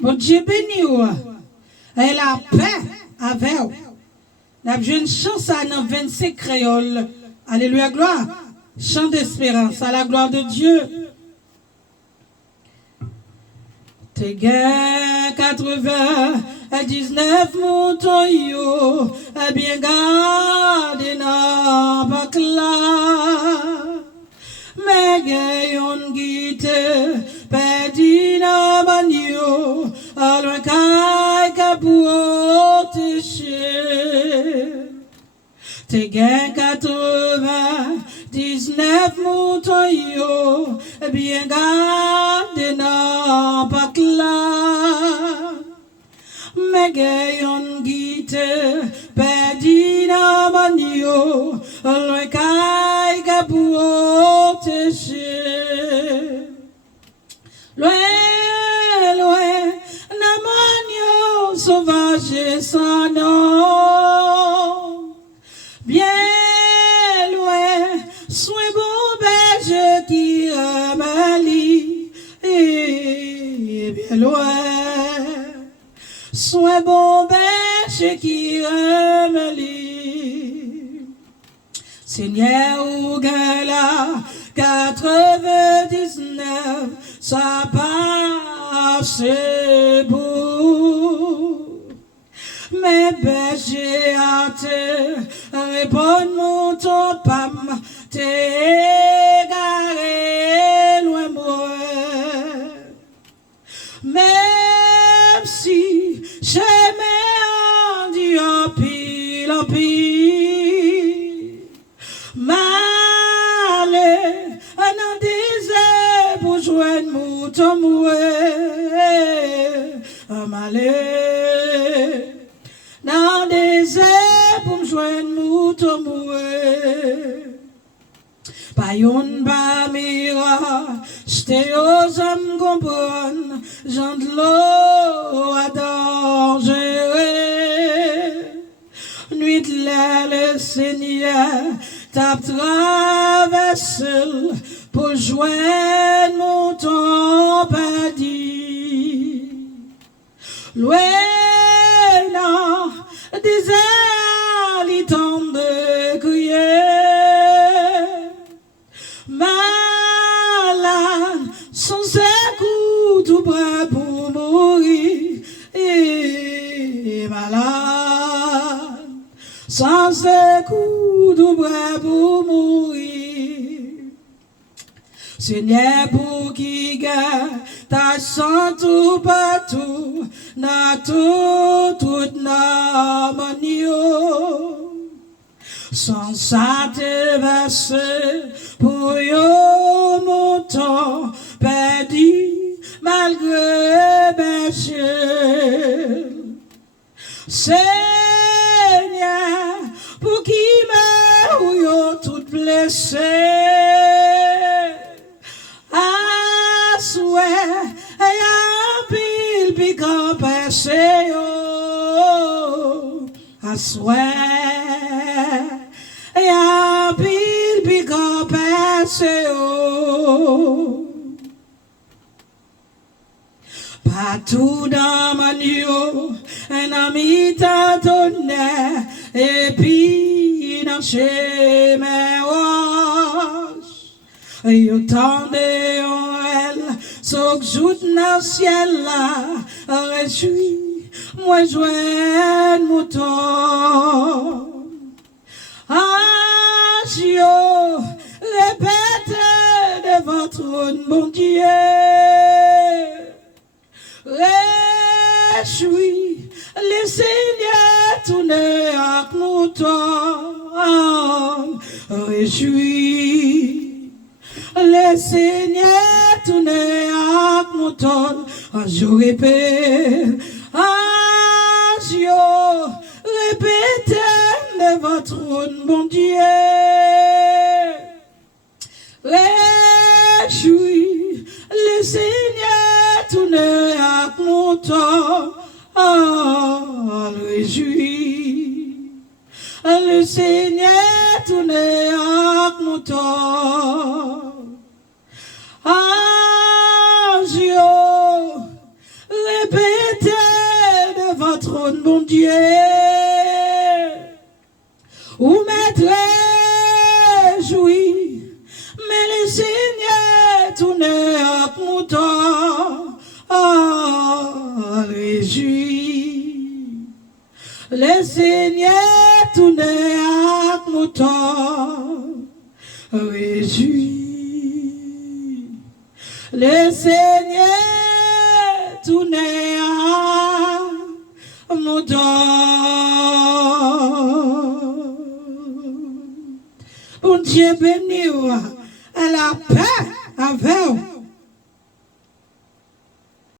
Bon Dieu béni ou. Et la paix avec vous. Nous avons une chance à nos 25 créoles. Alléluia, gloire. Chant d'espérance à la gloire de Dieu. T'es gain 99 moutons yo, bien gardé n'a pas là. Mais gayon guite, perdu na manio, à loin kay kapou te che. T'es gain 99 moutons yo, bien gardé n'a pas là. Mais gayon guite, perdu na manio, loin kay kapou te che. Loin, loin, na manio sauvage sans nom. Bien loin, soin bon berger qui ramalie. Et bien loin, soin bon berger qui ramalie. Seigneur ou gala 99, ça passe beau. Mais berger à te répondre mon ton pam, t'es égaré loin moi. Même si j'aimais en Dieu en pile, malé, un désert pour joindre mouton moué, malé. Dans des airs pour me joindre mouton moué. Pas yon ba mira, j'te aux hommes comprendre, j'en de l'eau à danger. Nuit de l'air, le Seigneur t'a traversé pour joindre mouton paddy. Loin des airs, il tombe de crier. Malade, sans écoute tout prêt pour mourir. Et malade, sans écoute tout prêt pour mourir. Seigneur, pour qui garde ta sang tout partout, na toute na manio. Sans ça te verse pour yo mouton perdu malgré berger. Seigneur, pour qui meurt ou yo tout blessé. I swear, I am be compassion. I swear, I am be compassion. Partout dans ma nuit, un ami t'a donné, et puis dans chez mes roches. Yo tende elle, sok joute dans ciel là, réjouis, moi joindre mouton. Agio, répète devant trône, mon Dieu. Réjouis, le Seigneur tourner avec mouton. Réjouis. Le Seigneur tourne avec mon ton, un jour répète, un jour répète devant trône, mon Dieu. Réjouis, le Seigneur tourne avec mon ton, réjouis. Le Seigneur tourne avec mon ton. Agio, répéter devant trône, bon Dieu. Ou mettre jouir, mais les signes tournent à mouton, réjouis. Les signes tournent à mouton, réjouis. Les signes tournent à mouton. Bon Dieu béni, à la paix avec